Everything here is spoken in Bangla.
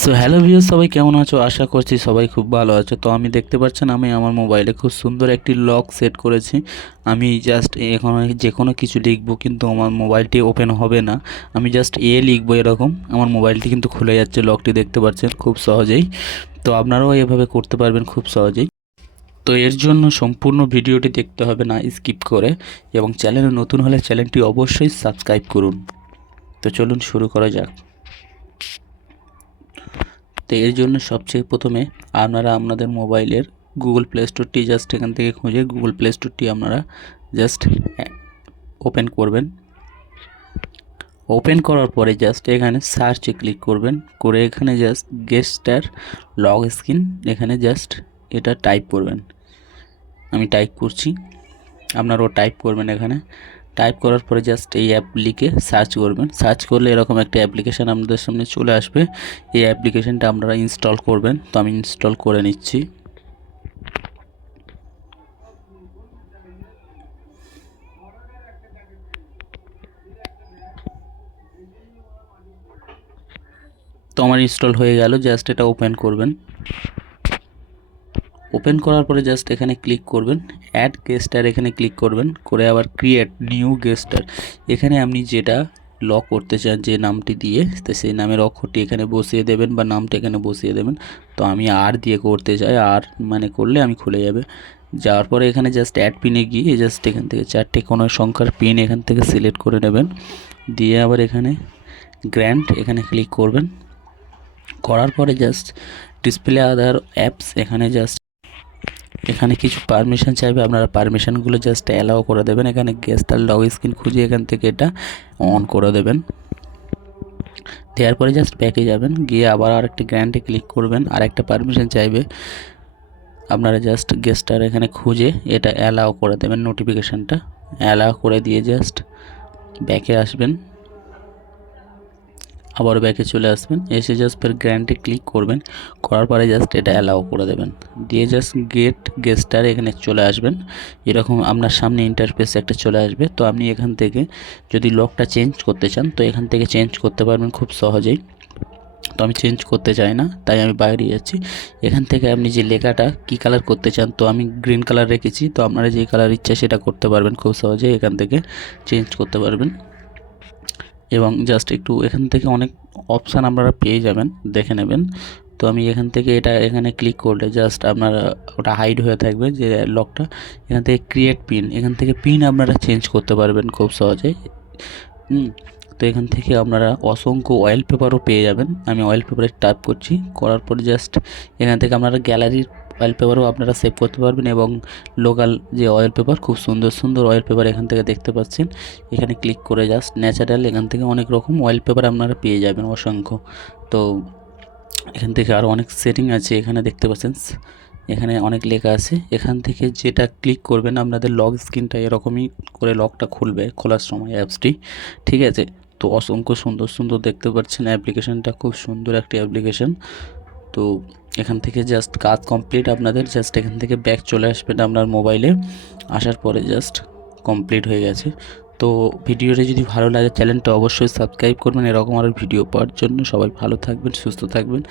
সো হ্যালো ভিউয়ার্স, সবাই কেমন আছো? আশা করছি সবাই খুব ভালো আছো। তো আমি দেখতে পাচ্ছেন আমি আমার মোবাইলে খুব সুন্দর একটি লক সেট করেছি। আমি জাস্ট এখন যে কোনো কিছু লিখবো কিন্তু আমার মোবাইলটি ওপেন হবে না। আমি জাস্ট লিখবো, এরকম আমার মোবাইলটি কিন্তু খুলে যাচ্ছে। লকটি দেখতে পাচ্ছেন খুব সহজেই। তো আপনারাও এভাবে করতে পারবেন খুব সহজেই। তো এর জন্য সম্পূর্ণ ভিডিওটি দেখতে হবে না স্কিপ করে, এবং চ্যানেলে নতুন হলে চ্যানেলটি অবশ্যই সাবস্ক্রাইব করুন। তো চলুন শুরু করা যাক। তো এর জন্য সবচেয়ে প্রথমে আপনারা আপনাদের মোবাইলের গুগল প্লে স্টোরটি জাস্ট এখান থেকে খুঁজে গুগল প্লে স্টোরটি আপনারা জাস্ট ওপেন করবেন। ওপেন করার পরে জাস্ট এখানে সার্চে ক্লিক করবেন, করে এখানে জাস্ট গেস্টার লগ স্ক্রিন এখানে জাস্ট এটা টাইপ করবেন। আমি টাইপ করছি, আপনারাও টাইপ করবেন। এখানে টাইপ করার পরে জাস্ট এই অ্যাপ লিখে সার্চ করবেন। সার্চ করলে এরকম একটা অ্যাপ্লিকেশান আপনাদের সামনে চলে আসবে। এই অ্যাপ্লিকেশানটা আপনারা ইনস্টল করবেন। তো আমি ইনস্টল করে নিচ্ছি। তো আমার ইনস্টল হয়ে গেল। জাস্ট এটা ওপেন করবেন। ওপেন করার পরে জাস্ট এখানে ক্লিক করবেন, অ্যাড গেস্টার এখানে ক্লিক করবেন, করে আবার ক্রিয়েট নিউ গেস্টার এখানে আপনি যেটা লক করতে চান যে নামটি দিয়ে, তো সেই নামের অক্ষরটি এখানে বসিয়ে দেবেন বা নামটা এখানে বসিয়ে দেবেন। তো আমি আর দিয়ে করতে চাই, আর মানে করলে আমি খুলে যাবে। যাওয়ার পরে এখানে জাস্ট অ্যাড পিনে গিয়ে জাস্ট এখান থেকে চারটে কোনো সংখ্যার পিন এখান থেকে সিলেক্ট করে নেবেন। দিয়ে আবার এখানে গ্র্যান্ট এখানে ক্লিক করবেন। করার পরে জাস্ট ডিসপ্লে আদার অ্যাপস এখানে জাস্ট এখানে কিছু পারমিশন চাইবে, আপনারা পারমিশনগুলো জাস্ট অ্যালাউ করে দেবেন। এখানে গেস্টার লগ স্ক্রিন খুঁজে এখান থেকে এটা অন করে দেবেন। দেওয়ার পরে জাস্ট ব্যাকে যাবেন, গিয়ে আবার আরেকটি গ্র্যান্টে ক্লিক করবেন। আর একটা পারমিশন চাইবে, আপনারা জাস্ট গেস্টার এখানে খুঁজে এটা অ্যালাউ করে দেবেন। নোটিফিকেশানটা অ্যালাউ করে দিয়ে জাস্ট ব্যাকে আসবেন, আবার ব্যাকে চলে আসবেন। এসে জাস্ট ফের গ্র্যান্টে ক্লিক করবেন, করার পরে জাস্ট এটা অ্যালাউ করে দেবেন। দিয়ে জাস্ট গেট গেস্টার এখানে চলে আসবেন। এরকম আপনার সামনে ইন্টারফেস একটা চলে আসবে। তো আপনি এখান থেকে যদি লকটা চেঞ্জ করতে চান তো এখান থেকে চেঞ্জ করতে পারবেন খুব সহজেই। তো আমি চেঞ্জ করতে চাই না, তাই আমি বাইরে যাচ্ছি। এখান থেকে আপনি যে লেখাটা কী কালার করতে চান, তো আমি গ্রিন কালার রেখেছি। তো আপনারা যে কালার ইচ্ছা সেটা করতে পারবেন খুব সহজেই, এখান থেকে চেঞ্জ করতে পারবেন। এবং জাস্ট একটু এখান থেকে অনেক অপশান আপনারা পেয়ে যাবেন, দেখে নেবেন। তো আমি এখান থেকে এটা এখানে ক্লিক করলে জাস্ট আপনারা ওটা হাইড হয়ে থাকবে যে লকটা। এখান থেকে ক্রিয়েট পিন, এখান থেকে পিন আপনারা চেঞ্জ করতে পারবেন খুব সহজেই। তো এখান থেকে আপনারা অসংখ্য অয়েল পেপারও পেয়ে যাবেন। আমি অয়েল পেপারে টাইপ করছি, করার পরে জাস্ট এখান থেকে আপনারা গ্যালারির অয়েল পেপারও আপনারা সেভ করতে পারবেন, এবং লোকাল যে অয়েল পেপার, খুব সুন্দর সুন্দর অয়েল পেপার এখান থেকে দেখতে পাচ্ছেন। এখানে ক্লিক করে জাস্ট ন্যাচারাল এখান থেকে অনেক রকম অয়েল পেপার আপনারা পেয়ে যাবেন অসংখ্য। তো এখান থেকে আরও অনেক সেটিং আছে, এখানে দেখতে পাচ্ছেন এখানে অনেক লেখা আছে। এখান থেকে যেটা ক্লিক করবেন আপনাদের লক স্ক্রিনটা এরকমই করে লকটা খুলবে খোলার সময় অ্যাপসটি, ঠিক আছে। তো অসংখ্য সুন্দর সুন্দর দেখতে পাচ্ছেন অ্যাপ্লিকেশানটা, খুব সুন্দর একটি অ্যাপ্লিকেশান। তো এখান থেকে জাস্ট কাজ কমপ্লিট আপনাদের। জাস্ট এখান থেকে ব্যাক চলে আসবেন আপনার মোবাইলে, আসার পরে জাস্ট কমপ্লিট হয়ে গেছে। তো ভিডিওটা যদি ভালো লাগে চ্যানেলটা অবশ্যই সাবস্ক্রাইব করবেন এরকম আরও ভিডিও পাওয়ার জন্য। সবাই ভালো থাকবেন, সুস্থ থাকবেন।